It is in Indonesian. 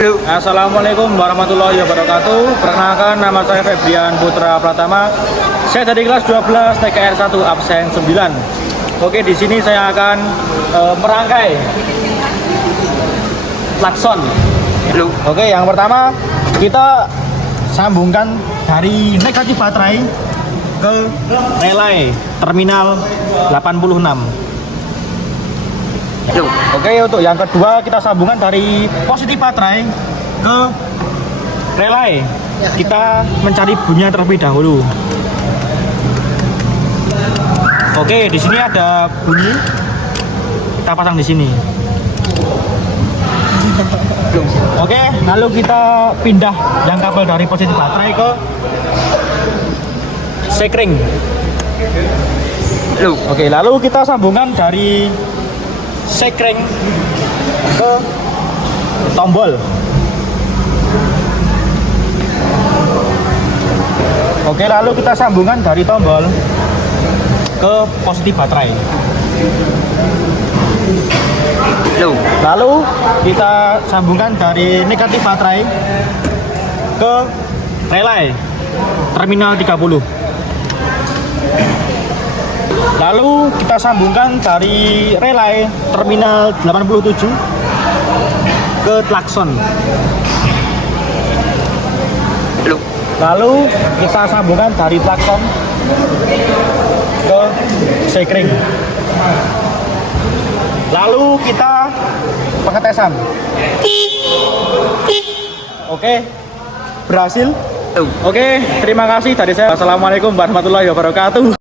Assalamualaikum warahmatullahi wabarakatuh. Perkenalkan, nama saya Febrian Putra Pratama. Saya dari kelas 12 TKR 1 absen 9. Oke, di sini saya akan merangkai klakson. Oke, yang pertama kita sambungkan dari negatif baterai ke relay terminal 86. Oke, untuk yang kedua kita sambungkan dari positif baterai ke relay. Kita mencari bunyinya terlebih dahulu. Oke, di sini ada bunyi. Kita pasang di sini. Oke, lalu kita pindah yang kabel dari positif baterai ke sekring. Oke, lalu kita sambungkan dari sekring ke tombol. Oke, lalu kita sambungkan dari tombol ke positif baterai. Lalu kita sambungkan dari negatif baterai ke relay terminal 30. Lalu kita sambungkan dari relay terminal 87 ke klakson. Lalu kita sambungkan dari klakson ke sekring. Lalu kita pengetesan. Oke, berhasil. Oke, terima kasih dari saya. Assalamualaikum warahmatullahi wabarakatuh.